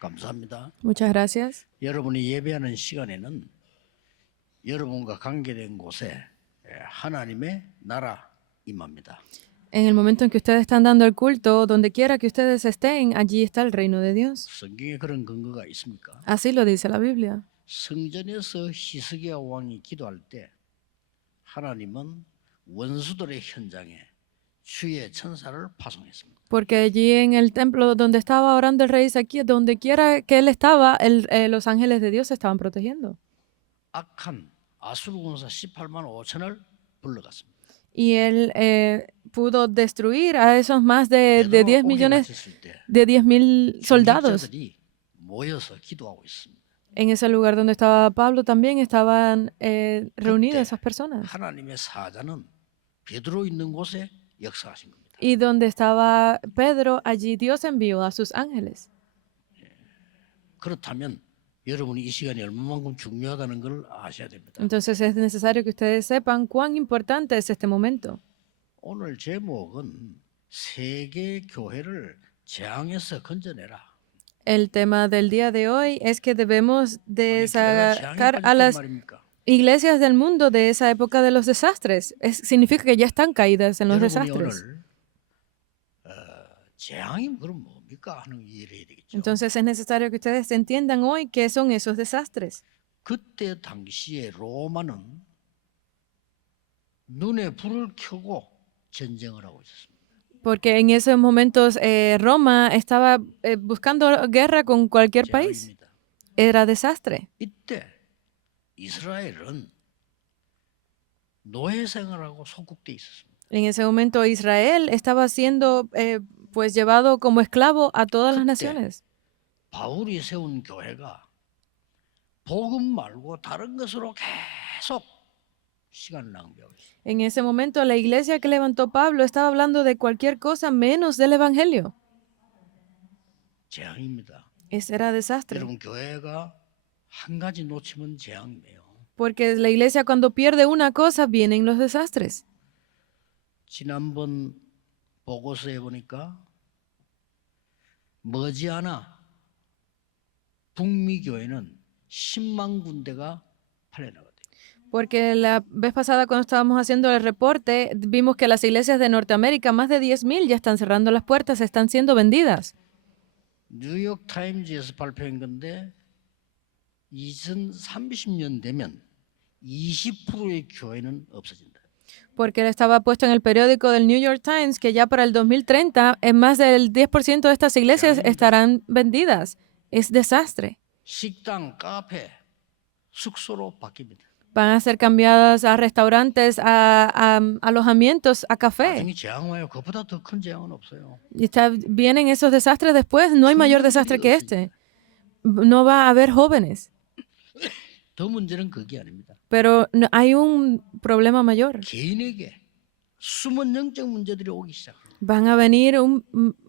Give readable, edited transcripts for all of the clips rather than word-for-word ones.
감사합니다. Muchas gracias. 여러분이 예배하는 시간에는 여러분과 관계된 곳에 하나님의 나라 임합니다. En el momento en que ustedes están dando el culto, donde quiera que ustedes estén, allí está el reino de Dios. 성경에 그런 근거가 있습니까? Así lo dice la Biblia. 성전에서 히스기야 왕이 기도할 때 하나님은 원수들의 현장에 주의 천사를 파송했습니다. Porque allí en el templo donde estaba orando el rey Ezequías, donde quiera que él estaba, los ángeles de Dios se estaban protegiendo. 악한 아수르 군사 18만 5천을 불러갔습니다. Y él pudo destruir a esos más de 10 millones, de 10,000 soldados. 중직자들이 모여서 기도하고 있습니다. En ese lugar donde estaba Pablo también estaban reunidas esas personas. 하나님의 사자는 베드로 있는 곳에 역사하신 겁니다. Y donde estaba Pedro, allí Dios envió a sus ángeles. 그렇다면 여러분이 이 시간이 얼마만큼 중요하다는 걸 아셔야 됩니다. Entonces es necesario que ustedes sepan cuán importante es este momento. 오늘 제목은 세계 교회를 재앙에서 건져내라. El tema del día de hoy es que debemos de 아니, 교회가 sacar 재앙에 a 빠졌단 las 말입니까? iglesias del mundo de esa época de los desastres. Significa que ya están caídas en los 여러분이 desastres. 오늘 재앙이 그럼 뭡니까 하는 이해를 해야 되겠죠. Entonces es necesario que ustedes entiendan hoy qué son esos desastres. 그때 당시에 로마는 눈에 불을 켜고 전쟁을 하고 있었습니다. Porque en esos momentos Roma estaba buscando guerra con cualquier país. 재앙입니다. Era desastre. 이때 이스라엘은 노예 생활하고 속국돼 있었습니다. En ese momento Israel estaba siendo pues llevado como esclavo a todas las 그때 naciones. 바울이 세운 교회가 복음 말고 다른 것으로 계속 시간을 낭비하고 있어요. En ese momento la iglesia que levantó Pablo estaba hablando de cualquier cosa menos del evangelio. 재앙입니다. Ese era desastre. 여러분 교회가 한 가지 놓치면 재앙이에요. Porque la iglesia cuando pierde una cosa vienen los desastres. 지난번 보고서에 보니까 머지않아 북미 교회는 10만 군데가 팔려나갔대요. Porque la vez pasada cuando estábamos haciendo el reporte, vimos que las iglesias de Norteamérica, más de 10,000 ya están cerrando las puertas, están siendo vendidas. 뉴욕 타임즈에서 발표한 건데 2030년 되면 20%의 교회는 없어진다. Porque estaba puesto en el periódico del New York Times que ya para el 2030 más del 10% de estas iglesias estarán vendidas. Es desastre. 식당, 카페, 숙소로 바뀝니다. Van a ser cambiadas a restaurantes, a alojamientos, a café. 나중에 재앙 와요. 그보다 더 큰 재앙은 없어요. Y vienen esos desastres después. No hay mayor desastre que este. No va a haber jóvenes. 더 문제는 그게 아닙니다. Pero hay un problema mayor. 개인에게 숨은 영적 문제들이 오기 시작합니다. Van a venir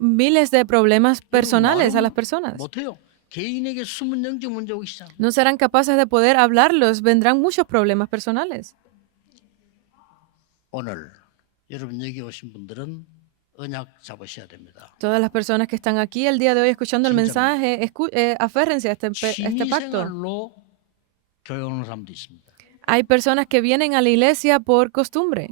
miles de problemas personales a las personas. 못해요. 개인에게 숨은 영적 문제 오기 시작. No serán capaces de poder hablarlos. Vendrán muchos problemas personales. 오늘 여러분 여기 오신 분들은 언약 잡으셔야 됩니다. Todas las personas que están aquí el día de hoy escuchando el mensaje, aférrense a este pacto. 취미생활로 교회 오는 사람도 있습니다. Hay personas que vienen a la iglesia por costumbre.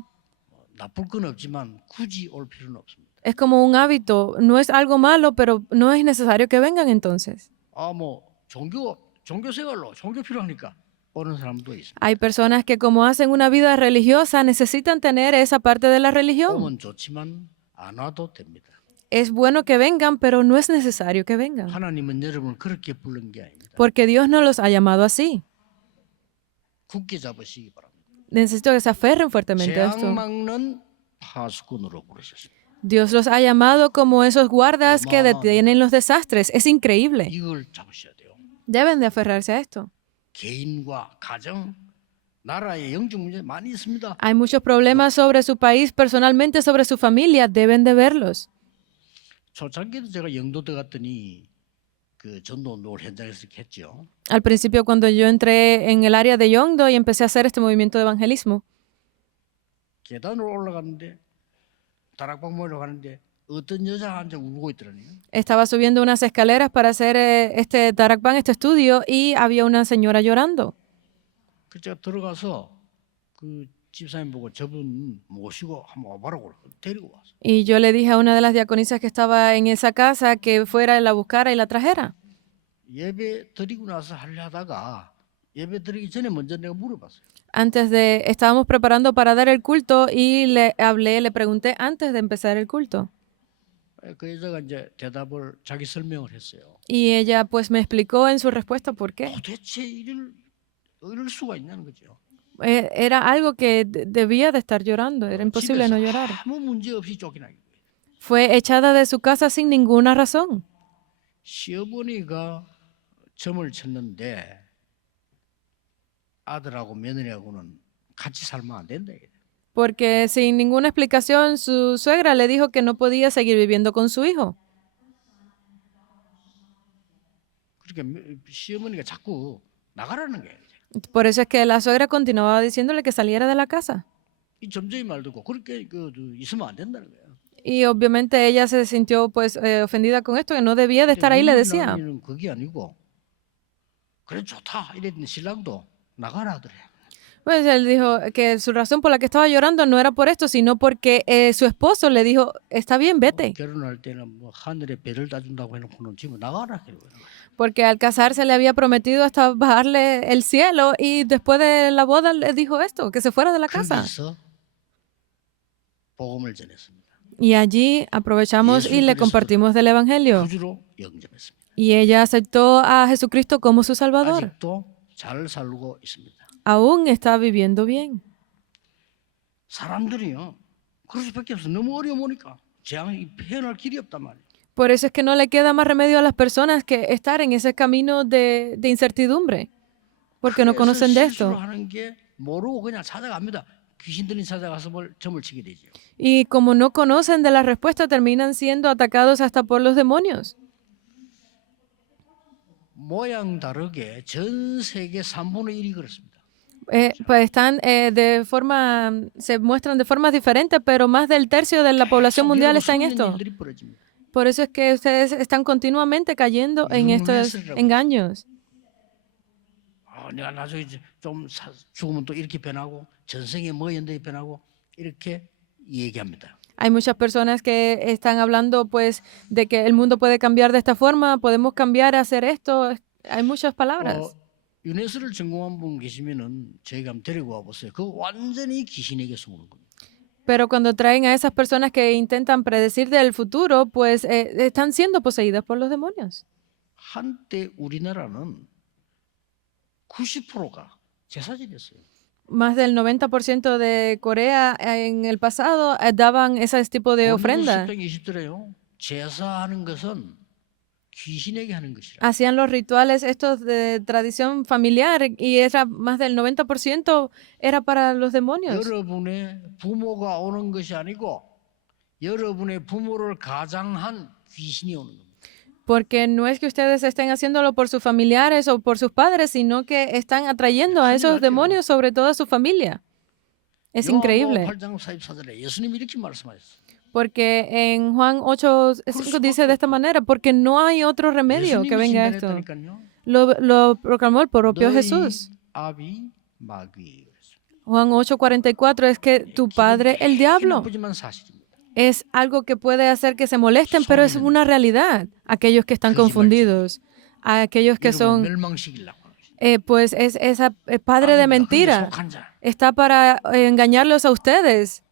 나쁠 건 없지만 굳이 올 필요는 없습니다. Es como un hábito. No es algo malo, pero no es necesario que vengan entonces. 종교 생활로 종교 필요하니까 오는 사람도 있습니다. Hay personas que como hacen una vida religiosa necesitan tener esa parte de la religión. 오면 좋지만 안 와도 됩니다. Es bueno que vengan, pero no es necesario que vengan. 하나님은 여러분을 그렇게 부른 게 아닙니다. Porque Dios no los ha llamado así. 굳게 잡으시기 바랍니다. Necesito que se aferren fuertemente a esto. 재앙 막는 파수꾼으로 부르셨습니다. Dios los ha llamado como esos guardas que detienen los desastres. Es increíble. 이걸 잡으셔야 돼요. Deben de aferrarse a esto. 개인과 가정, 나라의 영적 문제 많이 있습니다. Hay muchos problemas sobre su país, personalmente sobre su familia. Deben de verlos. 초창기도 제가 영도 들어갔더니 그 전도 운동을 현장에서 이렇게 했죠. Al principio, cuando yo entré en el área de Yongdo y empecé a hacer este movimiento de evangelismo, 계단으로 올라가는데 다락방 모이러 가는데 어떤 여자가 앉아 울고 있더라니요. Estaba subiendo unas escaleras para hacer este Tarakban, este estudio, y había una señora llorando. 그래서 제가 들어가서 그 집사님 보고 저분 모시고 한번 와보라고 데리고 왔어. Y yo le dije a una de las diaconisas que estaba en esa casa que fuera y la buscara y la trajera. 예배 드리고 나서 하려다가 예배 드리기 전에 먼저 내가 물어봤어요. Estábamos preparando para dar el culto y le hablé, le pregunté antes de empezar el culto. 그 여자가 이제 대답을 자기 설명을 했어요. Y ella pues me explicó en su respuesta por qué. 도대체 이럴 수가 있냐는 거죠. Era algo que debía de estar llorando, era imposible no llorar. 아무 문제 없이 쫓겨나게. Fue echada de su casa sin ninguna razón. 시어머니가 점을 쳤는데 아들하고 며느리하고는 같이 살면 안 된다. Porque sin ninguna explicación su suegra le dijo que no podía seguir viviendo con su hijo. 그러니까 시어머니가 자꾸 나가라는 거예요. Por eso es que la suegra continuaba diciéndole que saliera de la casa. 이 점쟁이 말 듣고 그렇게 있으면 안 된다는 거예요. Y obviamente ella se sintió pues ofendida con esto, que no debía de estar ahí, le decía. 그게 아니고 그래 좋다 이랬더니 신랑도 나가라 하더래. Pues él dijo que su razón por la que estaba llorando no era por esto, sino porque su esposo le dijo, está bien, vete. 결혼할 때는 뭐 하늘에 배를 따준다고 해놓고는 지금 나가라 그러고. Porque al casarse le había prometido hasta bajarle el cielo y después de la boda le dijo esto, que se fuera de la casa. 거기서 복음을 전했습니다. Y allí aprovechamos y le compartimos del Evangelio. 구주로 영접했습니다. Y ella aceptó a Jesucristo como su Salvador. 아직도 잘 살고 있습니다. Aún está viviendo bien. 사람들이요 그럴 수밖에 없어. 너무 어려우니까 재앙이 헤어날 길이 없단 말이에요. Por eso es que no le queda más remedio a las personas que estar en ese camino de incertidumbre, porque no conocen de esto. 하는 게 모르고 그냥 찾아갑니다. 귀신들이 찾아가서 점을 치게 되죠. Y como no conocen de la respuesta, terminan siendo atacados hasta por los demonios. 모양 다르게 전 세계 3분의 1이 그렇습니다. Pues están se muestran de formas diferentes, pero más del tercio de la población mundial está en esto. Por eso es que ustedes están continuamente cayendo en estos engaños. 내가 나중에 좀 죽으면 또 이렇게 변하고 전생에 뭐 연대에 변하고 이렇게 얘기합니다. Hay muchas personas que están hablando pues de que el mundo puede cambiar de esta forma, podemos cambiar a hacer esto. Hay muchas palabras. 유네스를 전공한 분 계시면은 저희가 한번 데리고 와 보세요. 그 완전히 귀신에게 속는 겁니다. Pero cuando traen a esas personas que intentan predecir del futuro, pues están siendo poseídas por los demonios. 한때 우리나라는 90%가 제사지였어요. Más del 90% de Corea en el pasado daban ese tipo de ofrenda. 제사하는 것은 귀신에게 하는 것이라. Hacían los rituales estos de tradición familiar y era más del 90% era para los demonios. 여러분의 부모가 오는 것이 아니고 여러분의 부모를 가장한 귀신이 오는 겁니다. Porque no es que ustedes estén haciéndolo por sus familiares o por sus padres, sino que están atrayendo a esos demonios sobre toda su familia. Es increíble. Porque en Juan 8:5 dice de esta manera, porque no hay otro remedio que venga a esto. Lo proclamó el propio Jesús. Juan 8:44 es que tu padre, el diablo. Es algo que puede hacer que se molesten, pero es una realidad. Aquellos que están confundidos, aquellos que son, pues es esa padre de mentira. Está para engañarlos a ustedes.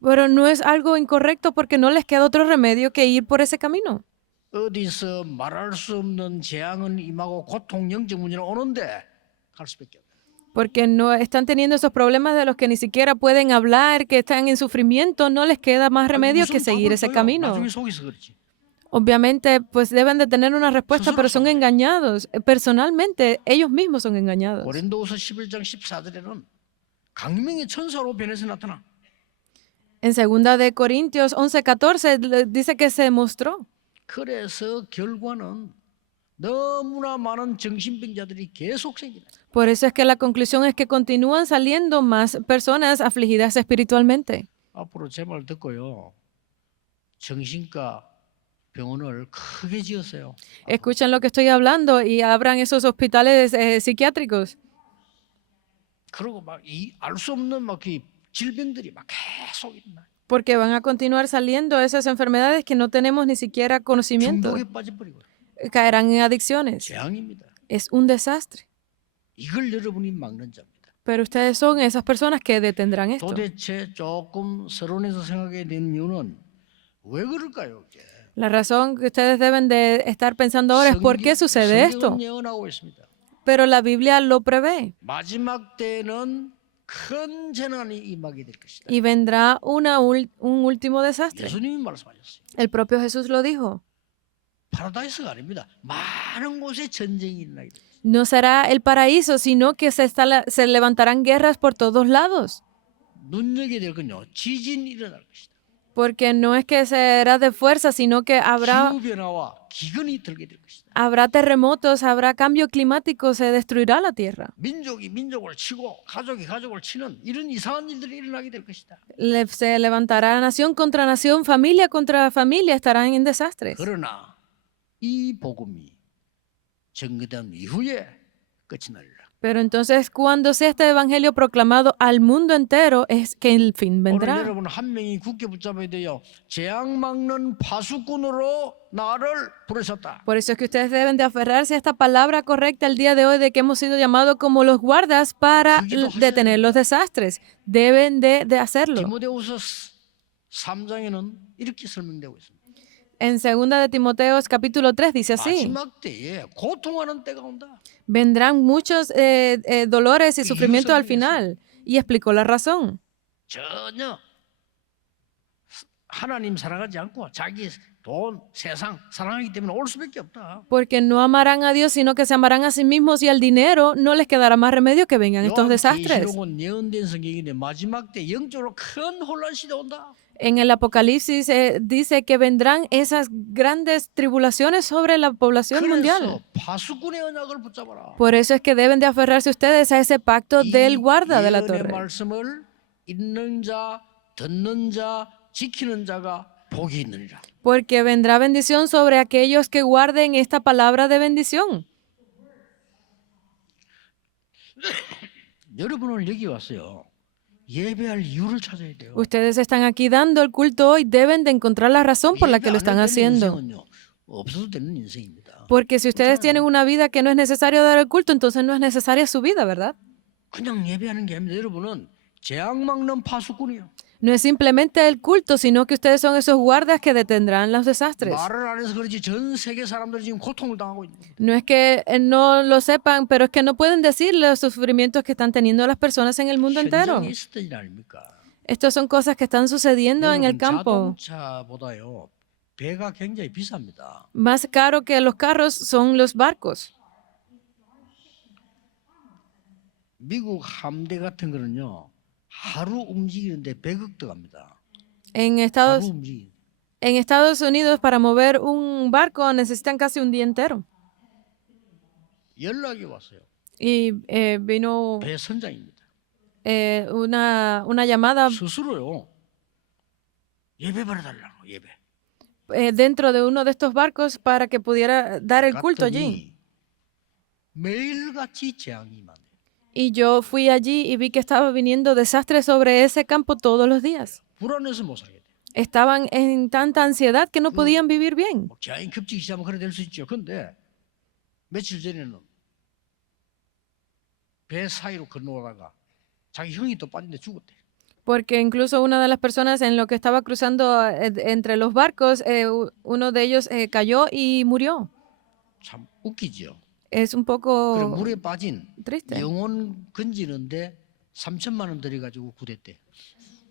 Pero no es algo incorrecto porque no les queda otro remedio que ir por ese camino. 어디서 말할 수 없는 재앙은 임하고 고통 영적 문제는 오는데 갈 수밖에 없어요. Porque no están teniendo esos problemas de los que ni siquiera pueden hablar, que están en sufrimiento, no les queda más remedio que seguir ese camino. Obviamente, pues deben de tener una respuesta, pero son engañados. Personalmente, ellos mismos son engañados. 고린도후서 11장 14절에는 강림의 천사로 변해서 나타나. En 2 de Corintios 11:14 dice que se mostró. 그래서 결과는 너무나 많은 정신병자들이 계속 생기는. Por eso es que la conclusión es que continúan saliendo más personas afligidas espiritualmente. 앞으로 제 말 듣고요. 정신과 병원을 크게 지었어요. Escuchen lo que estoy hablando y abran esos hospitales psiquiátricos. 그리고 막 이 알 수 없는 막 그 질병들이 막 계속 있나. Porque van a continuar saliendo esas enfermedades que no tenemos ni siquiera conocimiento. 중독에 빠져버리고 Caerán en adicciones. 재앙입니다. Es un desastre. 이걸 여러분이 막는 자입니다. Pero ustedes son esas personas que detendrán esto. 도대체 조금 서론에서 생각해야 되는 이유는 왜 그럴까요? 이게? La razón que ustedes deben de estar pensando ahora es por qué sucede esto. 성경은 예언하고 있습니다. Pero la Biblia lo prevé. 마지막 때에는 큰 재난이 임하게 될 것이다. Y vendrá un último desastre. 예수님이 말씀하셨어요. El propio Jesús lo dijo. 파라다이스가 아닙니다. 많은 곳에 전쟁이 일어나게 됩니다. No será el paraíso, sino que se levantarán guerras por todos lados. 눈여겨야 될 건요. 지진이 일어날 것이다. Porque no es que será de fuerza, sino que 기후 변화와 기근이 들게 될 것이다. habrá terremotos, habrá cambio climático, se destruirá la tierra. 민족이 민족을 치고 가족이 가족을 치는 이런 이상한 일들이 일어나게 될 것이다. Se levantará nación contra nación, familia contra familia, estarán en desastres. 그러나 이 복음이 전개된 이후에 끝이 나리라. Pero entonces, cuando sea este evangelio proclamado al mundo entero, es que el fin 오늘 vendrá. 여러분 한 명이 굳게 붙잡아야 돼요. 재앙 막는 파수꾼으로 나를 부르셨다. Por eso es que ustedes deben de aferrarse a esta palabra correcta el día de hoy de que hemos sido llamados como los guardas para detener los desastres. Deben de hacerlo. 디모데후서 3장에는 이렇게 설명되고 있습니다. En 2 de Timoteos capítulo 3 dice así: 마지막 때에 고통하는 때가 온다. vendrán muchos dolores y sufrimientos al final. Y explicó la razón. 전혀 하나님 사랑하지 않고 자기 돈, 세상 사랑하기 때문에 올 수밖에 없다. Porque no amarán a Dios, sino que se amarán a sí mismos y al dinero no les quedará más remedio que vengan estos desastres. 계시록은 예언된 성경인데 마지막 때 영적으로 큰 혼란 시대 온다. En el Apocalipsis dice que vendrán esas grandes tribulaciones sobre la población mundial. 그래서 파수꾼의 언약을 붙잡아라. Por eso es que deben de aferrarse ustedes a ese pacto del guarda de la 예언의 torre. 말씀을 읽는 자, 듣는 자, 지키는 자가 복이 있느니라. Porque vendrá bendición sobre aquellos que guarden esta palabra de bendición. 여러분은 여기 왔어요. 예배할 이유를 찾아야 돼요. Ustedes están aquí dando el culto hoy, deben de encontrar la razón por la que lo están haciendo. 인생은요, 없어도 되는 인생입니다. Porque si ustedes tienen una vida que no es necesario dar el culto, entonces no es necesaria su vida, ¿verdad? 그냥 예배하는 게 아닙니다. 여러분은 재앙 막는 파수꾼이요. No es simplemente el culto, sino que ustedes son esos guardas que detendrán los desastres. 말을 안 해서 그렇지 전 세계 사람들이 지금 고통을 당하고 있는 거예요. No es que no lo sepan, pero es que no pueden decir los sufrimientos que están teniendo las personas en el mundo entero. 현장에 있었던 일 아닙니까? Estas son cosas que están sucediendo en el 여러분, campo. 자동차보다요 배가 굉장히 비쌉니다. Más caro que los carros son los barcos. 미국 함대 같은 거는요 하루 움직이는데 100억 들어갑니다. En 하루 움직이. Estados Unidos, para mover un barco necesitan casi un día entero. 연락이 왔어요. Y vino 배 선장입니다. una llamada 스스로요 예배 받아달라고 예배. dentro de uno de estos barcos para que pudiera dar el culto allí. 매일같이 재앙이 많아요. Y yo fui allí y vi que estaba viniendo desastres sobre ese campo todos los días. 불안해서 못 살게 돼. Estaban en tanta ansiedad que no podían vivir bien. 재앙이 겹치기 시작하면 그래 될 수 있죠. 근데 며칠 전에는 배 사이로 건너다가 자기 형이 또 빠진데 죽었대. Porque incluso una de las personas en lo que estaba cruzando entre los barcos, uno de ellos cayó y murió. 참 웃기죠. Es un 그래 poco 물에 빠진 triste. 영혼 건지는데 3천만 원 들여가지고 구했대.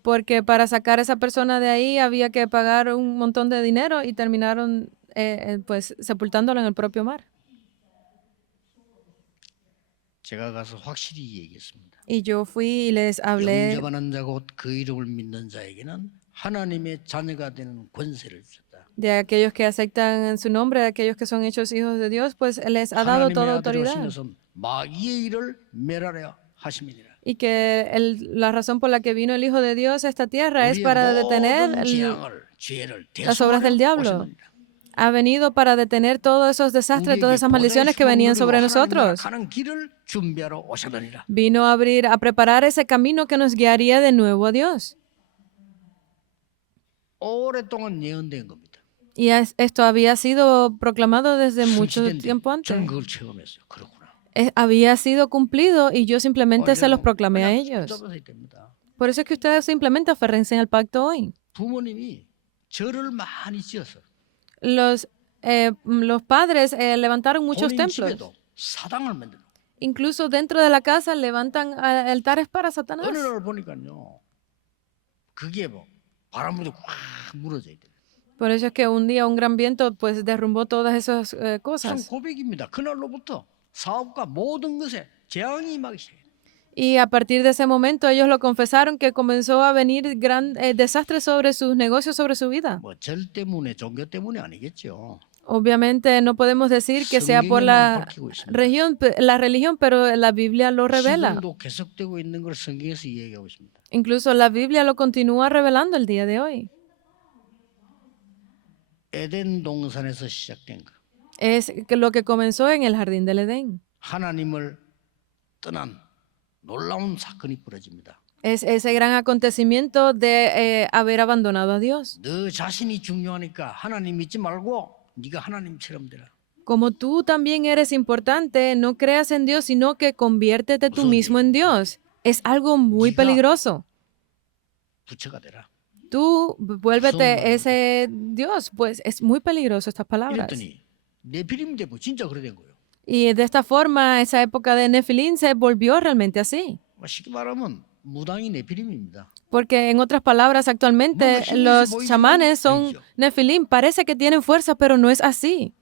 Porque para sacar a esa persona de ahí había que pagar un montón de dinero y terminaron pues sepultándolo en el propio mar. 제가 가서 확실히 얘기했습니다. Y yo fui y les hablé. 영접하는 자 곧 그 이름을 믿는 자에게는 하나님의 자녀가 되는 권세를 주셨다. de aquellos que aceptan su nombre, de aquellos que son hechos hijos de Dios, pues les ha dado toda 하나님의 아들이 오신 autoridad. 것은 마귀의 일을 멸하려 하심이니라. Y que la razón por la que vino el Hijo de Dios a esta tierra es para detener 모든 재앙을 죄를 las obras del 대속하려 diablo. 오셨느니라. Ha venido para detener todos esos desastres, todas esas maldiciones que venían sobre nosotros. 가는 길을 준비하러 오셨느니라. Vino a preparar ese camino que nos guiaría de nuevo a Dios. 오랫동안 예언된 겁니다. Y esto había sido proclamado desde mucho 성취된데 tiempo antes. 저는 그걸 체험했어요. 그렇구나. Había sido cumplido y yo simplemente se los proclamé a ellos. 붙잡아서 됩니다. Por eso es que ustedes simplemente aférrense al pacto hoy. 부모님이 저를 많이 지어서 Los padres levantaron muchos 본인 templos. 집에도 사당을 만들어. Incluso dentro de la casa levantan altares para Satanás. 어느 날 보니까요. 그게 뭐 바람 불고 확 무너져야 돼. Por eso es que un día un gran viento pues derrumbó todas esas 참 cosas. 고백입니다. 그날로부터 사업과 모든 것에 재앙이 임하기 시작해요. Y a partir de ese momento ellos lo confesaron que comenzó a venir gran desastre sobre sus negocios, sobre su vida. 뭐절 때문에 종교 때문에 아니겠죠. Obviamente no podemos decir que sea por la religión, pero la Biblia lo revela. 지금도 계속되고 있는 걸 성경에서 이야기하고 있습니다. Incluso la Biblia lo continúa revelando el día de hoy. 에덴 동산에서 시작된 거. Es lo que comenzó en el jardín del Edén. 하나님을 떠난 놀라운 사건이 벌어집니다. Es ese gran acontecimiento de haber abandonado a Dios. 너 자신이 중요하니까 하나님 믿지 말고 네가 하나님처럼 되라. Como tú también eres importante, no creas en Dios, sino que conviértete tú mismo en Dios. Es algo muy peligroso. 부처가 되라. Tú vuélvete ese Dios, pues es muy peligroso estas palabras. 이랬더니 네피림 되고 진짜 그래 된 거예요. Y de esta forma, esa época de Nefilim se volvió realmente así. 쉽게 말하면 무당이 네피림입니다. Porque en otras palabras, actualmente los chamanes son Nefilim. Parece que tienen fuerza, pero no es así.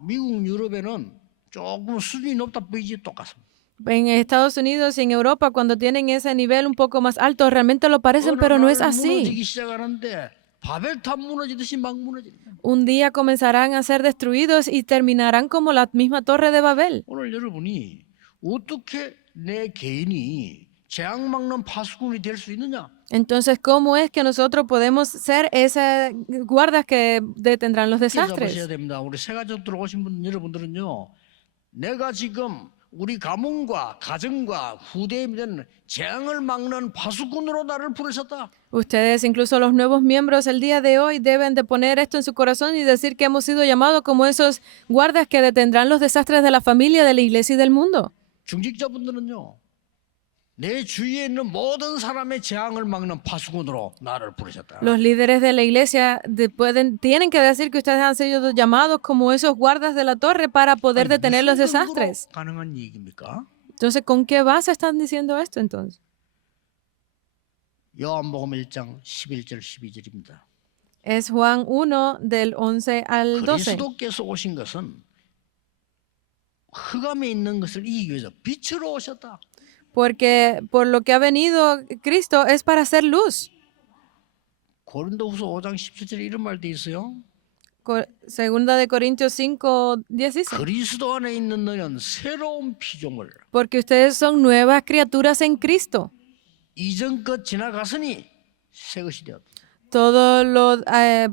미국 유럽에는 조금 수준이 높다 보이지 똑같습니다. En Estados Unidos y en Europa, cuando tienen ese nivel un poco más alto, realmente lo parecen, pero no es así. 무너지기 시작하는데 바벨탑 무너지듯이 막 무너집니다. Un día comenzarán a ser destruidos y terminarán como la misma torre de Babel. 오늘 여러분이 어떻게 내 개인이 재앙 막는 파수꾼이 될 수 있느냐? Entonces, ¿cómo es que nosotros podemos ser esas guardas que detendrán los 보셔야 desastres? 됩니다. 우리 새가족 들어오신 분 여러분들은요. 내가 지금 우리 가문과 가정과 후대에 는 재앙을 막는 파수꾼으로 나를 부르셨다. Ustedes, incluso los nuevos miembros, el día de hoy deben de poner esto en su corazón y decir que hemos sido llamados como esos guardas que detendrán los desastres de la familia, de la iglesia y del mundo. 중직자분들은요. 내 주위에 있는 모든 사람의 재앙을 막는 파수꾼으로 나를 부르셨다. Los líderes de la iglesia tienen que decir que ustedes han sido llamados como esos guardas de la torre para poder detener los desastres. 가능한 얘기입니까? Entonces, ¿con qué base están diciendo esto entonces? 요한복음 1장 11절 12절입니다. Es Juan 1 del 11 al 12. 그리스도께서 오신 것은 흑암에 있는 것을 이기기 위해서 빛으로 오셨다. Porque por lo que ha venido Cristo es para hacer luz. 고린도후서 5장 17절에 이런 말도 있어요. Segunda de Corintios 5:10 dice. 그리스도 안에 있는 너희는 새로운 피조물. Porque ustedes son nuevas criaturas en Cristo. 이전 것 지나갔으니 새 것이 되었다. Todo lo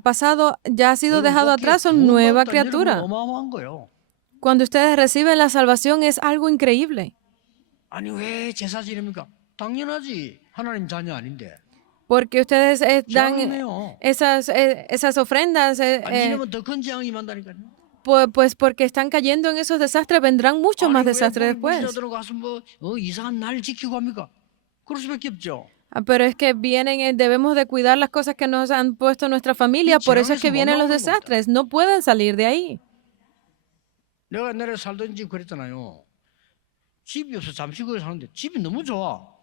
pasado ya ha sido dejado atrás, son nueva criatura. 어마어마한 거예요. Cuando ustedes reciben la salvación es algo increíble. 아니 왜 제사 지냅니까? 당연하지. 하나님 자녀 아닌데. Porque ustedes dan 재앙이네요. esas ofrendas, 아니면 더 큰 재앙이 임한다니까요. pues porque están cayendo en esos desastres, vendrán muchos más desastres después. 가서 뭐 이상한 날 지키고 합니까? 그럴 수밖에 없죠. Pero es que vienen, debemos de cuidar las cosas que nos han puesto nuestra familia, por eso es que vienen los desastres, no pueden salir de ahí. 내가 옛날에 살던 집 그랬잖아요. 집이 없어 잠시 거기 사는데 집이 너무 좋아.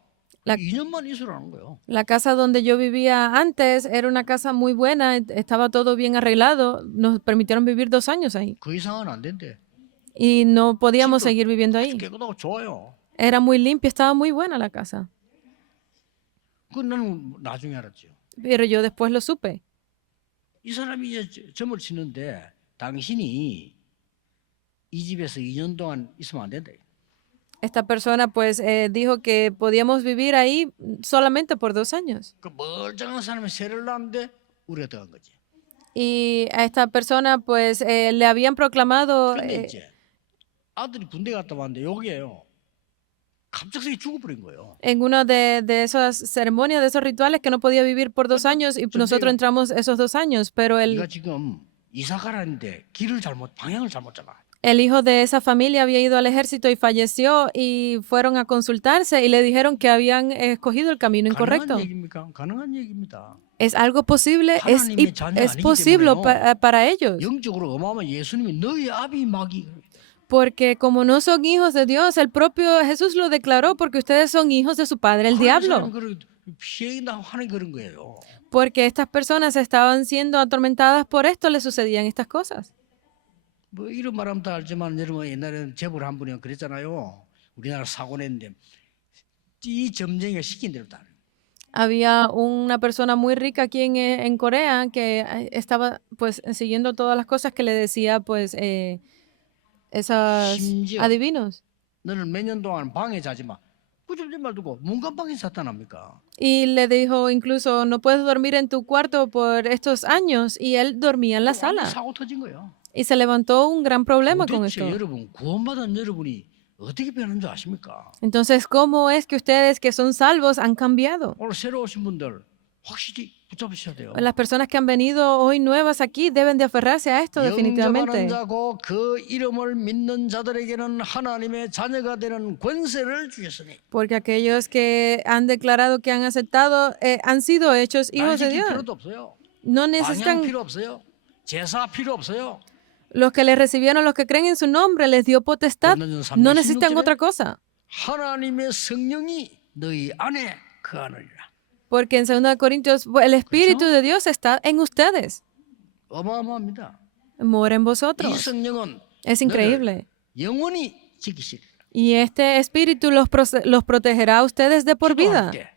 2년만 있으라는 거예요. La casa donde yo vivía antes era una casa muy buena, estaba todo bien arreglado, nos permitieron vivir 2 años ahí. 그 이상은 안 된대. Y no podíamos seguir viviendo ahí. 깨끗하고 좋아요. Era muy limpia, estaba muy buena la casa. 그 나는 나중에 알았죠. Pero yo después lo supe. 이 사람이 이제 점을 치는데 당신이 이 집에서 2년 동안 있으면 안 된다. Esta persona pues dijo que podíamos vivir ahí solamente por 2 años. 그 멀쩡한 사람이 세를 낳는데 우리가 들어간 거지. Y a esta persona pues le habían proclamado 근데 이제 아들이 군대 갔다 왔는데 여기에요. 갑작스레 죽어버린 거예요. en una de esas ceremonias, de esos rituales que no podía vivir por 2 años y nosotros entramos esos 2 años, pero 네가 지금 이사 가라는데 방향을 잘못 잡아. el hijo de esa familia había ido al ejército y falleció y fueron a consultarse y le dijeron que habían escogido el camino incorrecto. 가능한 얘기입니까? 가능한 얘기입니다. ¿Es algo posible? 하나님의 자녀 Es 아니기 posible 때문에요. para ellos. 영적으로 어마어마한 예수님이 너희 아비 마귀. Porque como no son hijos de Dios, el propio Jesús lo declaró, porque ustedes son hijos de su padre, el diablo. 피해나 화내 그런 거예요. Porque estas personas estaban siendo atormentadas por esto, les sucedían estas cosas. 뭐 이런 말하면 다 알지만 여러분 옛날에는 재벌 한 분이 그랬잖아요. 우리나라 사고 냈는데 이 점쟁이가 시킨 대로 다. Había una persona muy rica aquí en Corea que estaba pues siguiendo todas las cosas que le decía pues esos 심지어 adivinos. 너는 몇 년 동안 방에 자지 마. 말 두고 문간방에서 나타납니까? Y le dijo incluso, no puedes dormir en tu cuarto por estos años. Y él dormía en la sala. 사고 터진 거예요. Y se levantó un gran problema con 도대체 esto. 여러분 구원받은 여러분이 어떻게 변한 줄 아십니까? Entonces, ¿cómo es que ustedes que son salvos han cambiado? 오늘 새로 오신 분들 확실히 붙잡으셔야 돼요. Las personas que han venido hoy nuevas aquí deben de aferrarse a esto 영접하는 definitivamente. 자고 그 이름을 믿는 자들에게는 하나님의 자녀가 되는 권세를 주셨으니 Porque aquellos que han declarado que han aceptado han sido hechos hijos de 지킬 Dios. 필요도 없어요. No 방향 necesitan, 필요 없어요. 제사 필요 없어요. los que le recibieron, los que creen en su nombre, les dio potestad. No necesitan otra cosa. 하나님의 성령이 너희 안에 거하느니라. Porque en 2 Corintios el Espíritu de Dios está en ustedes. 어마어마합니다. Mora en 이 vosotros. 성령은 Es increíble. 영원히 지키시리라. Y este Espíritu los protegerá a ustedes de por vida. 기도할 때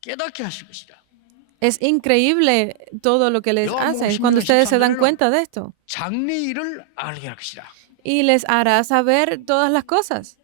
깨닫게 하실 것이라. Es increíble todo lo que les hace cuando ustedes se dan cuenta de esto. 장래 일을 알게 할 것이라. Y les hará saber todas las cosas.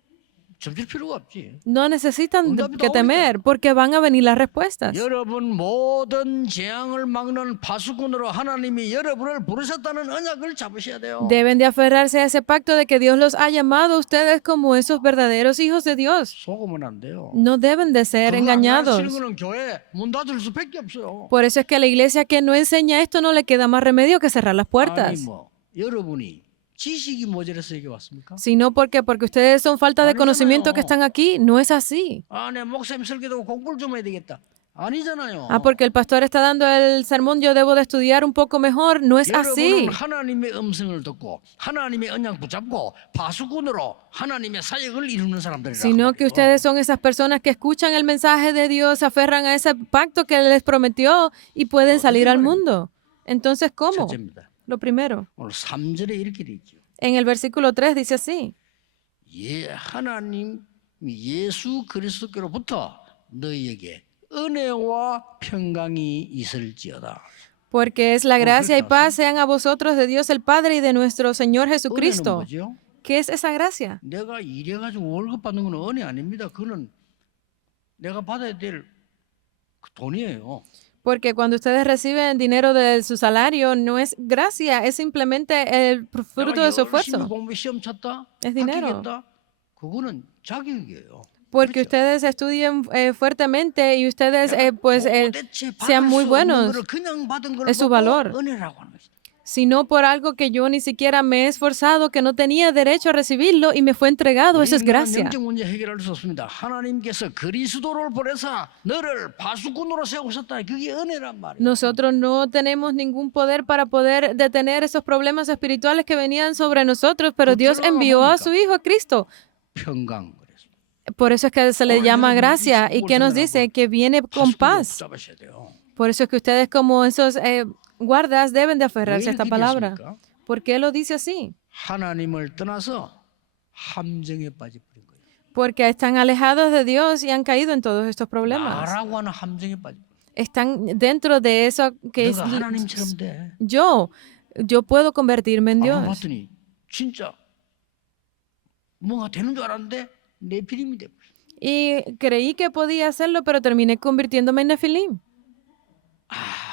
점칠 필요가 없지. No necesitan que temer porque van a venir las respuestas. 여러분 모든 재앙을 막는 파수꾼으로 하나님이 여러분을 부르셨다는 언약을 잡으셔야 돼요. Deben de aferrarse a ese pacto de que Dios los ha llamado a ustedes como esos verdaderos hijos de Dios. 속으면 안 돼요. No deben de ser engañados. 거는 교회 문 닫을 수밖에 없어요. Por eso es que a la iglesia que no enseña esto no le queda más remedio que cerrar las 아니 puertas. 뭐 여러분이 지식이 모자라서 여기 왔습니까? Sino porque ustedes son falta de conocimiento que están aquí. No es así. 아, 내 목사님 설교도 공부를 좀 해야 되겠다. 아니잖아요. Porque el pastor está dando el sermón, yo debo de estudiar un poco mejor. No es así. 여러분은 하나님의 음성을 듣고 하나님의 언약 붙잡고 파수꾼으로 하나님의 사역을 이루는 사람들이라. Sino que ustedes son esas personas que escuchan el mensaje de Dios, se aferran a ese pacto que les prometió y pueden salir al mundo. Entonces, ¿cómo? 첫째입니다. Lo primero, 오늘 3절에 이렇게 돼 있죠. en el versículo 3 dice así. 하나님 예수 그리스도께로부터 너희에게 은혜와 평강이 있을지어다. Porque es la gracia y paz sean a vosotros de Dios el Padre y de nuestro Señor Jesucristo. ¿Qué es esa gracia? 내가 일해가지고 월급 받는 건 은혜 아닙니다. 그거는 내가 받아야 될 돈이에요. Porque cuando ustedes reciben dinero de su salario, no es gracia, es simplemente el fruto de su esfuerzo. Es dinero. 그거는 자격이에요. Porque ustedes estudien fuertemente y ustedes sean muy buenos. Es su valor. Sino por algo que yo ni siquiera me he esforzado, que no tenía derecho a recibirlo y me fue entregado. Eso es gracia. Nosotros no tenemos ningún poder para poder detener esos problemas espirituales que venían sobre nosotros, pero Dios envió a su Hijo, a Cristo. Por eso es que se le llama gracia. ¿Y qué nos dice? Que viene con paz. Por eso es que ustedes como esos guardas deben de aferrarse a esta palabra. ¿Por qué lo dice así? Porque están alejados de Dios y han caído en todos estos problemas. están dentro de eso que es 내가 하나님처럼 돼. yo. Yo puedo convertirme en 알고 Dios. 봤더니 진짜 뭔가 되는 줄 알았는데 네피림이 돼. Y creí que podía hacerlo, pero terminé convirtiéndome en Nefilim.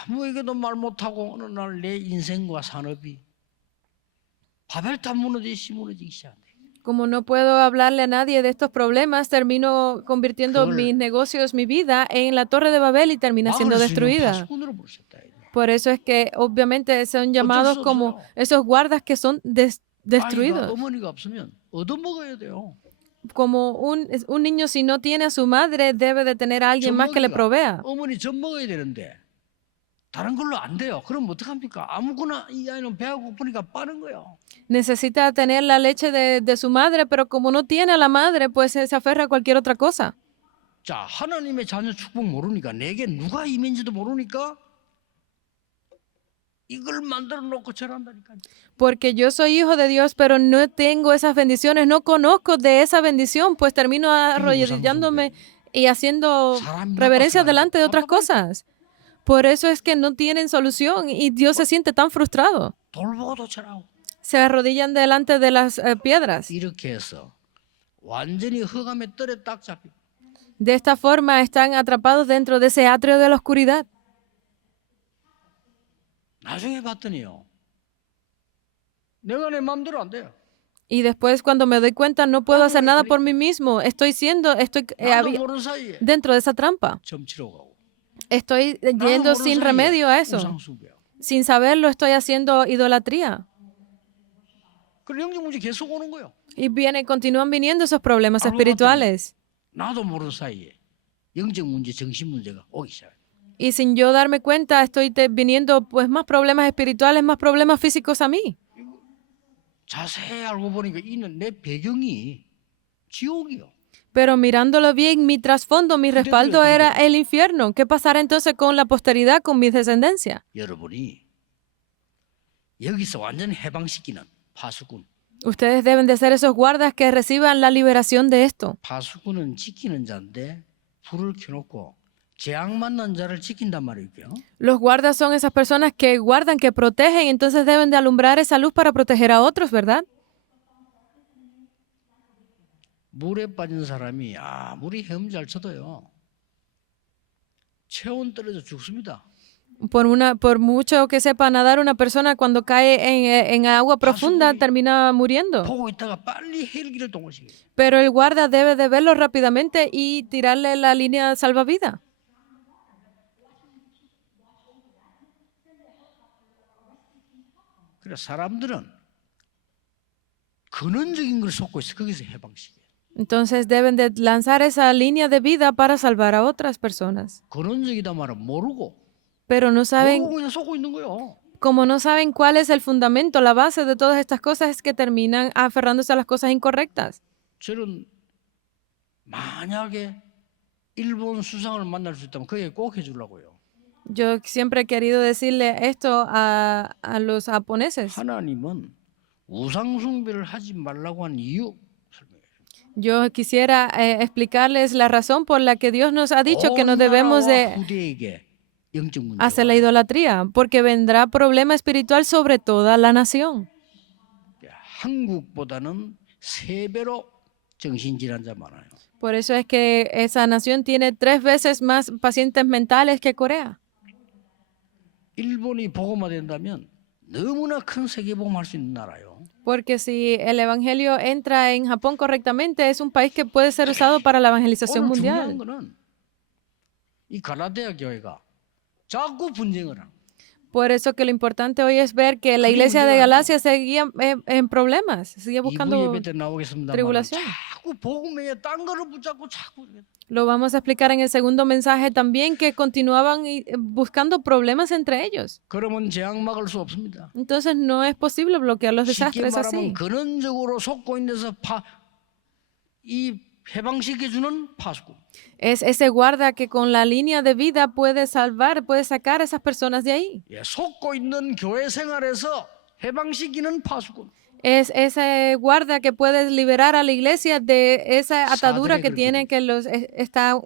아무에게도 말 못하고 어느 날 내 인생과 산업이 바벨탑 무너지듯이 무너지기 시작한다. Como no puedo hablarle a nadie de estos problemas, termino convirtiendo 그걸 mis negocios, mi vida en la Torre de Babel y termina siendo 막을 수 있는 destruida. 파수꾼으로 부르셨다. Por eso es que obviamente son llamados 수 como 없어요. esos guardas que son 아이가 destruidos. 어머니가 없으면 얻어먹어야 돼요. Como un niño si no tiene a su madre debe de tener a alguien más que le 젖먹이가 provea. 어머니 젖 먹어야 되는데 다른 걸로 안 돼요. 그럼 어떡합니까? 아무거나 이 아이는 배가 고프니까 빠는 거예요. Necesita tener la leche de su madre, pero como no tiene a la madre, pues se aferra a cualquier otra cosa. 자, 하나님의 자녀 축복 모르니까 내게 누가 임인지도 모르니까 이걸 만들어 놓고 절한다니까요. Porque yo soy hijo de Dios, pero no tengo esas bendiciones, no conozco de esa bendición, pues termino arrodillándome y haciendo reverencia delante de otras cosas. Por eso es que no tienen solución y Dios se siente tan frustrado. 돌보고도 절하고. Se arrodillan delante de las piedras. 이렇게 해서 완전히 흑암의 뜰에 딱 잡히고. De esta forma están atrapados dentro de ese atrio de la oscuridad. 나중에 봤더니요. 내가 내 마음대로 안 돼요. Y después cuando me doy cuenta no puedo hacer nada por mí mismo. Estoy 나도 모르는 사이에 dentro de esa trampa. 점치러 가고. Estoy 나도 yendo 모르는 sin 사이에 remedio a eso. 우상 숭배하고. Sin saberlo estoy haciendo idolatría. 그 영적 문제 계속 오는 거예요. Y continúan viniendo esos problemas espirituales. 나도 모르는 사이에 영적 문제, 정신 문제가 오기 시작해요. Y sin yo darme cuenta estoy viniendo pues más problemas espirituales, más problemas físicos a mí. 자세히 알고 보니까 이는 내 배경이 지옥이요. Pero mirándolo bien, mi trasfondo, mi respaldo era el infierno. ¿Qué pasará entonces con la posteridad, con mi descendencia? 여러분이 여기서 완전히 해방시키는 파수꾼. Ustedes deben de ser esos guardas que reciban la liberación de esto. 파수꾼은 지키는 자인데 불을 켜놓고 재앙 만난 자를 지킨단 말이에요. Los guardas son esas personas que guardan, que protegen, entonces deben de alumbrar esa luz para proteger a otros, ¿verdad? 물에 빠진 사람이 물이 헤엄 잘 쳐도요. 체온 떨어져 죽습니다. Por mucho que sepa nadar, una persona cuando cae en agua profunda termina muriendo. 보고 있다가 빨리 헬기를 동원시켜요. Pero el guarda debe de verlo rápidamente y tirarle la línea salvavidas. 그래서 사람들은 근원적인 걸 쏟고 있어. 거기서 해방시켜요. Entonces deben de lanzar esa línea de vida para salvar a otras personas. 근원적이다 말은 모르고 Pero no saben, 모르고 그냥 쏟고 있는 거예요. como no saben cuál es el fundamento, la base de todas estas cosas es que terminan aferrándose a las cosas incorrectas. 저는 만약에 일본 수상을 만날 수 있다면 그게 꼭 해주려고요. Yo siempre he querido decirle esto a los japoneses. 하나님은 우상 숭배를 하지 말라고 한 이유 설명해요. Yo quisiera explicarles la razón por la que Dios nos ha dicho que no 온 debemos 나라와 de 후대에게 영적 문제가 hacer la 와요. idolatría, porque vendrá problema espiritual sobre toda la nación. 한국보다는 3배로 정신질환자 많아요. Por eso es que esa nación tiene 3 veces más pacientes mentales que Corea. 일본이 복음화 된다면 너무나 큰 세계복음할 수 있는 나라요. Porque si el evangelio entra en Japón correctamente, es un país que puede ser usado para la evangelización 오늘 중요한 mundial. 거는 이 갈라디아 교회가 자꾸 분쟁을 하는. Por eso que lo importante hoy es ver que la iglesia de Galacia seguía en problemas, sigue 2부 buscando 예배 때 나오겠습니다만 tribulación. 자꾸 복음에 딴 거를 붙잡고 자꾸 Lo vamos a explicar en el segundo mensaje también, que continuaban buscando problemas entre ellos. 그러면 재앙 막을 수 없습니다. Entonces no es posible bloquear los 쉽게 desastres 말하면 así. 근원적으로 속고 있는 데서 이 해방시켜주는 파수꾼. Es ese guarda que con la línea de vida puede salvar, puede sacar a esas personas de ahí. 예, 속고 있는 교회 생활에서 해방시키는 파수꾼. Es ese guarda que puede liberar a la iglesia de esa atadura que 사들의 tiene, que los está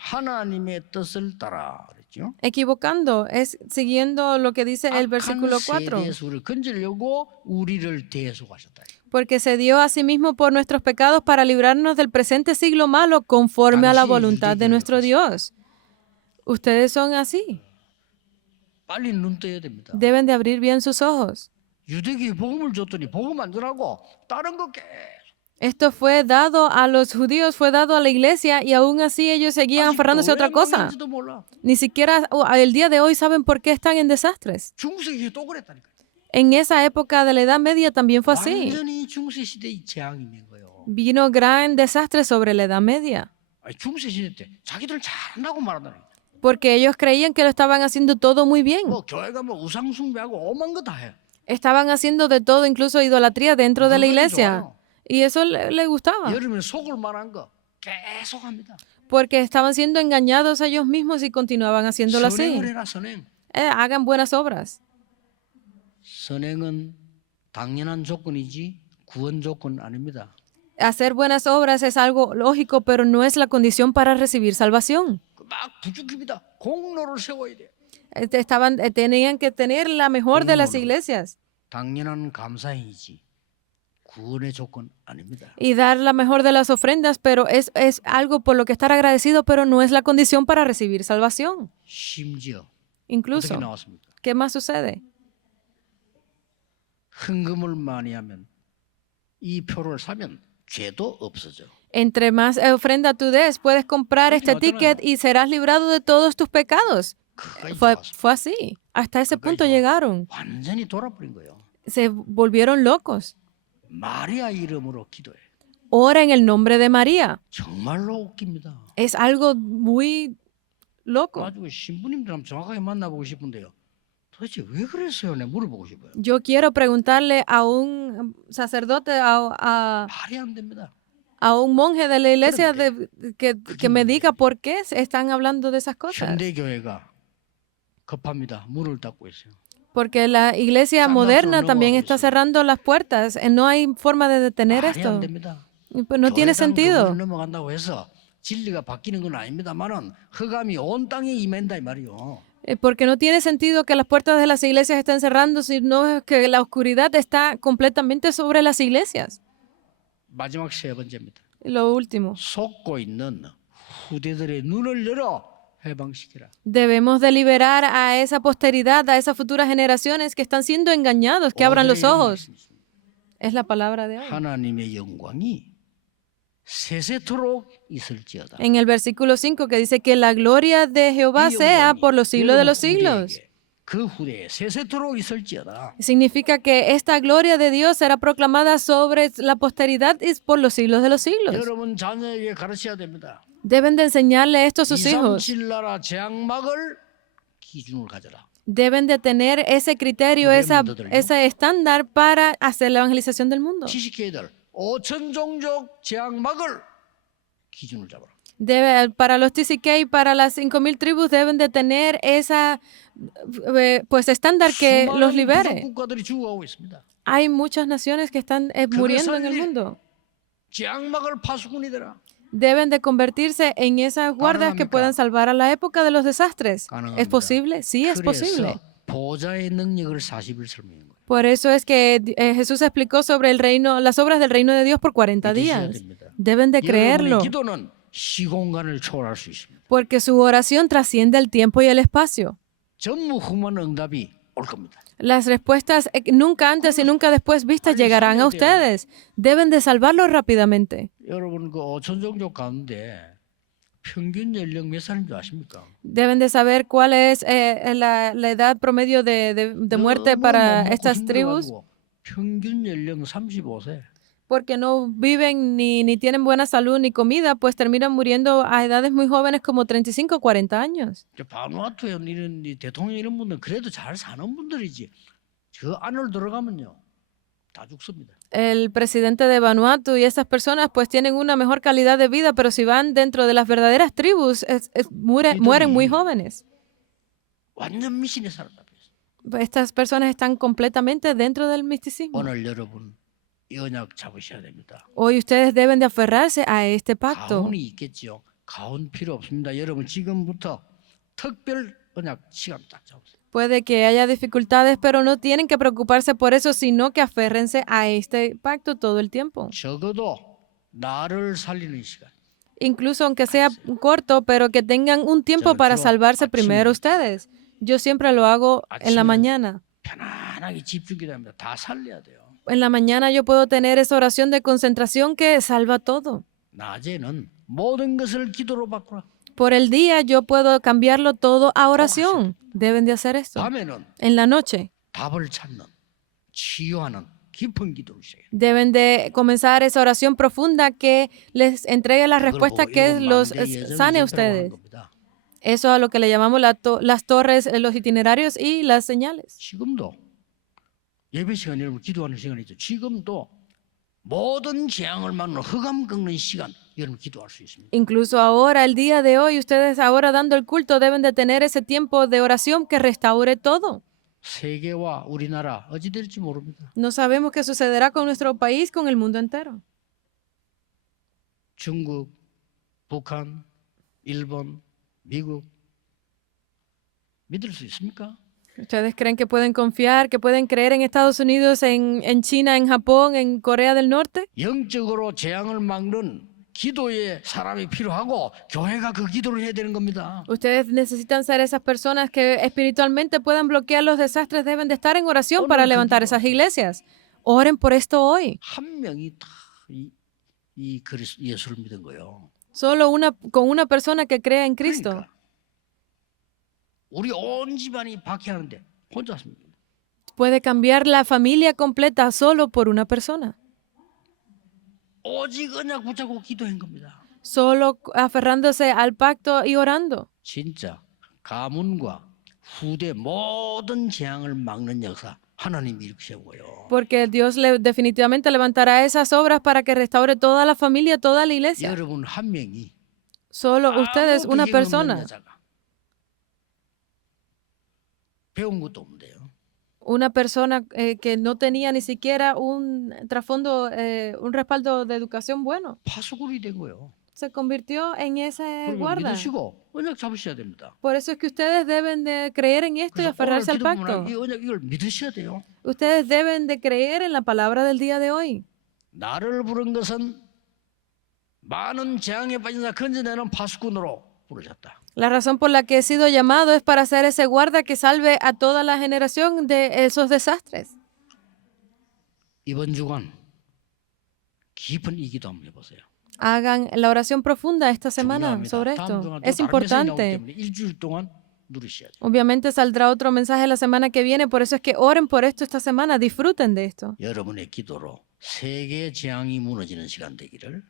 하나님의 뜻을 따라. 그랬죠. 말이죠. equivocando, es siguiendo lo que dice el 악한 versículo 4. 세대에서 우리를 건지려고 우리를 대속하셨다. Porque se dio a sí mismo por nuestros pecados para librarnos del presente siglo malo conforme a la voluntad de nuestro Dios. Ustedes son así. 빨리 눈 떠야 됩니다. Deben de abrir bien sus ojos. 유대교에 복음을 줬더니 복음 안 전하고 다른 거 계속. Esto fue dado a los judíos, fue dado a la iglesia y aún así ellos seguían aferrándose a otra cosa. 망했는지도 몰라. Ni siquiera el día de hoy saben por qué están en desastres. 중세기에 또 그랬다니까. En esa época de la Edad Media también fue así. 완전히 중세 시대의 재앙이 있는 거예요. Vino gran desastre sobre la Edad Media. 아니, 중세 시대 때 자기들 잘한다고 말한다는 거예요. Porque ellos creían que lo estaban haciendo todo muy bien. 뭐 교회가 뭐 우상 숭배하고 오만 거 다 해. Estaban haciendo de todo, incluso idolatría dentro de la 그거는 iglesia. 좋아요. Y eso le gustaba. 여러분 속을 만한 거 계속 합니다. Porque estaban siendo engañados ellos mismos y continuaban haciéndolo así. 선행을 해라 선행. Hagan buenas obras. 선행은 당연한 조건이지 구원 조건 아닙니다. Hacer buenas obras es algo lógico, pero no es la condición para recibir salvación. 막 부족합니다. 공로를 세워야 돼. Tenían que tener la mejor de las iglesias 당연한 감사이지 구원의 조건 아닙니다. y dar la mejor de las ofrendas, pero es algo por lo que estar agradecido, pero no es la condición para recibir salvación. 심지어 Incluso, 어떻게 나왔습니까? ¿qué más sucede? 헌금을 많이 하면 이 표를 사면 죄도 없어져. Entre más ofrenda tú des, puedes comprar este 맞잖아요. ticket y serás librado de todos tus pecados. 그까지 Fue 나왔어. así. Hasta ese punto 그까지 llegaron. 완전히 돌아버린 거예요. Se volvieron locos. 마리아 이름으로 기도해. Ora en el nombre de María. 정말로 웃깁니다. Es algo muy loco. 가지고 신부님들 한번 정확하게 만나보고 싶은데요. 도대체 왜 그랬어요? 내 물어보고 싶어요. Yo quiero preguntarle a un sacerdote, 말이 안 됩니다. a un monje de la iglesia que me diga por qué están hablando de esas cosas. 현대교회가 급합니다. 문을 닫고 있어요. Porque la iglesia moderna también está cerrando las puertas. No hay forma de detener 말이 안 esto. 됩니다. Pues no tiene 교회당 sentido. 그물을 넘어간다고 해서 진리가 바뀌는 건 아닙니다만은 흑암이 온 땅에 임한다 이 말이요. Porque no tiene sentido que las puertas de las iglesias estén cerrando, sino que la oscuridad está completamente sobre las iglesias. 마지막 세 번째입니다. Lo último, 속고 있는 후대들의 눈을 열어 해방시키라. debemos de liberar a esa posteridad, a esas futuras generaciones que están siendo engañados, que abran los 오늘의 ojos. 말씀이 있습니다. Es la palabra de hoy. 하나님의 영광이 세세토록 있을지어다. En el versículo 5 que dice que la gloria de Jehová 이 sea 영광이 por los siglos de 여러분 los siglos. 후대에게, 그 후대에 세세토록 있을지어다. Significa que esta gloria de Dios será proclamada sobre la posteridad y por los siglos de los siglos. 여러분 자녀에게 가르쳐야 됩니다. Deben de enseñarle esto a sus hijos. 237 나라 재앙막을 기준을 가져라. Deben de tener ese criterio, ese estándar para hacer la evangelización del mundo. 지식계들 5천 종족 재앙막을 기준을 잡아라. Para los TCK y para las 5,000 tribus deben de tener esa pues estándar que los 수많은 libere. 부족 국가들이 죽어가고 있습니다. Hay muchas naciones que están muriendo en el mundo. 재앙막을 파수꾼이 되라. Deben de convertirse en esas guardas que puedan salvar a la época de los desastres. 가능합니다. ¿Es posible? Sí, es posible. 그래서 보좌의 능력을 40일 설명한 거예요. Por eso es que Jesús explicó sobre el reino, las obras del reino de Dios por 40 믿으셔야 días. 됩니다. Deben de creerlo, 여러분의 기도는 시공간을 초월할 수 있습니다. porque su oración trasciende el tiempo y el espacio. 전무후무한 응답이 올 겁니다. Las respuestas nunca antes y nunca después vistas llegarán a ustedes. Deben de salvarlos rápidamente. 여러분 그 5천 종족 가운데 평균 연령 몇 살인 줄 아십니까? Deben de saber cuál es la edad promedio de muerte 너무 para 못 먹고 estas tribus, 힘들어가지고 평균 연령 35세. porque no viven ni tienen buena salud ni comida, pues terminan muriendo a edades muy jóvenes como 35 o 40 años. 바누아투에 이런 이 대통령 이런 분들 그래도 잘 사는 분들이지. 저 안으로 들어가면요 다 죽습니다. El presidente de Vanuatu y esas personas pues tienen una mejor calidad de vida, pero si van dentro de las verdaderas tribus, mueren muy jóvenes. 완전 미신에 살았다. Estas personas están completamente dentro del misticismo. 오늘 여러분 이 언약 잡으셔야 됩니다. Hoy ustedes deben de aferrarse a este pacto. 가훈이 있겠죠. 가훈 필요 없습니다. 여러분 지금부터 특별 언약 시간 딱 잡으세요. Puede que haya dificultades, pero no tienen que preocuparse por eso, sino que aférrense a este pacto todo el tiempo. 적어도 나를 살리는 시간. Incluso aunque sea corto, pero que tengan un tiempo para salvarse primero ustedes. Yo siempre lo hago en la mañana. 편안하게 집중기도합니다. 다 살려야 돼요. En la mañana yo puedo tener esa oración de concentración que salva todo. 낮에는 모든 것을 기도로 바꾸라. Por el día yo puedo cambiarlo todo a oración. Deben de hacer esto. 밤에는 En la noche 답을 찾는 치유하는 깊은 기도를 시작해요. deben de comenzar esa oración profunda que les entregue la respuesta que los sane a ustedes. Eso a lo que le llamamos las torres, los itinerarios y las señales. 지금도 예배 시간 여러분 기도하는 시간이 있죠. 지금도 모든 재앙을 막는 흑암 꺾는 시간 여러분 기도할 수 있습니다. Incluso ahora, el día de hoy, ustedes ahora dando el culto deben de tener ese tiempo de oración que restaure todo. 세계와 우리나라 어찌 될지 모릅니다. No sabemos qué sucederá con nuestro país, con el mundo entero. 중국, 북한, 일본, 미국 믿을 수 있습니까? ¿Ustedes creen que pueden confiar, que pueden creer en Estados Unidos, en China, en Japón, en Corea del Norte? 영적으로 재앙을 막는 기도의 사람이 필요하고 교회가 그 기도를 해야 되는 겁니다. Ustedes necesitan ser esas personas que espiritualmente puedan bloquear los desastres, deben de estar en oración para levantar esas iglesias. Oren por esto hoy. 한 명이 다 예수를 믿은 거예요. Solo con una persona que crea en Cristo. 그러니까 우리 온 집안이 박해하는데 혼자 왔습니다. Puede cambiar la familia completa solo por una persona. 오직 언약 붙잡고 기도한 겁니다. Solo aferrándose al pacto y orando. 진짜 가문과 후대 모든 재앙을 막는 역사 하나님이 이렇게 세워요. Porque Dios definitivamente levantará esas obras para que restaure toda la familia, toda la iglesia. 여러분 한 명이 Solo ustedes, 아무 una 배경 없는 persona. 여자가 배운 것도 없는데요. Una persona que no tenía ni siquiera un trasfondo, un respaldo de educación bueno. 파수꾼이 된 거예요. Se convirtió en ese 그러면 guarda. 믿으시고 언약 잡으셔야 됩니다. Por eso es que ustedes deben de creer en esto y 그래서 오늘 aferrarse al 기도 pacto. 보면 이 언약 이걸 믿으셔야 돼요. Ustedes deben de creer en la palabra del día de hoy. 나를 부른 것은 많은 재앙에 빠진 자 건져내는 파수꾼으로 부르셨다. La razón por la que he sido llamado es para ser ese guarda que salve a toda la generación de esos desastres. 이번 주간 깊은 이 기도 한번 해보세요. Hagan la oración profunda esta semana 중요합니다. sobre 다음 esto. 주간 또 Es 다른 메시지 나오기 importante. 때문에 일주일 동안 누리셔야죠. Obviamente saldrá otro mensaje la semana que viene, por eso es que oren por esto esta semana, disfruten de esto. 여러분의 기도로 세계 재앙이 무너지는 시간 되기를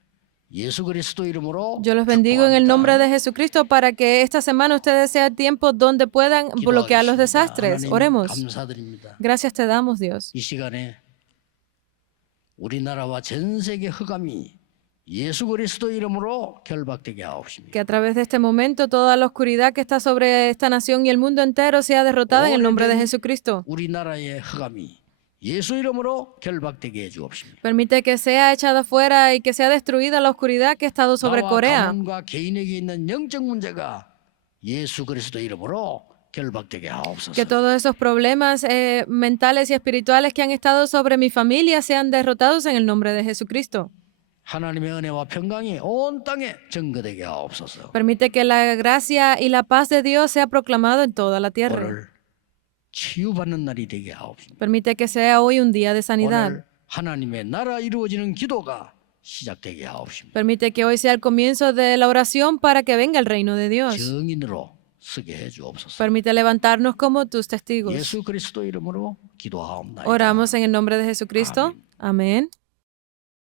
예수 그리스도 이름으로 Yo los bendigo en el 축복합니다. nombre de Jesucristo para que esta semana ustedes sea tiempo donde puedan bloquear los 기도하겠습니다. desastres. 하나님 Oremos. 감사드립니다. Gracias te damos, Dios. 이 시간에 우리나라와 전 세계 흑암이 예수 그리스도 이름으로 결박되게 하옵시며 Que a través de este momento toda la oscuridad que está sobre esta nación y el mundo entero sea derrotada en el nombre de Jesucristo. 우리나라의 흑암이 예수 이름으로 결박되게 해 주옵시며 Permite que sea echada fuera y que sea destruida la oscuridad que ha estado sobre 나와 Corea. 가문과 개인에게 있는 영적 문제가 예수 그리스도 이름으로 결박되게 하옵소서. Que todos esos problemas mentales y espirituales que han estado sobre mi familia sean derrotados en el nombre de Jesucristo. 하나님의 은혜와 평강이 온 땅에 증거되게 하옵소서. Permite que la gracia y la paz de Dios sea proclamado en toda la tierra. 오늘 치유받는 날이 되게 하옵소서. Permite que sea hoy un día de sanidad. 오늘 하나님의 나라 이루어지는 기도가 시작되게 하옵소서. Permite que hoy sea el comienzo de la oración para que venga el reino de Dios. 증인으로 서게 해 주옵소서. Permite levantarnos como tus testigos. 예수 그리스도 이름으로 기도하옵나이다. Oramos en el nombre de Jesucristo. Amén.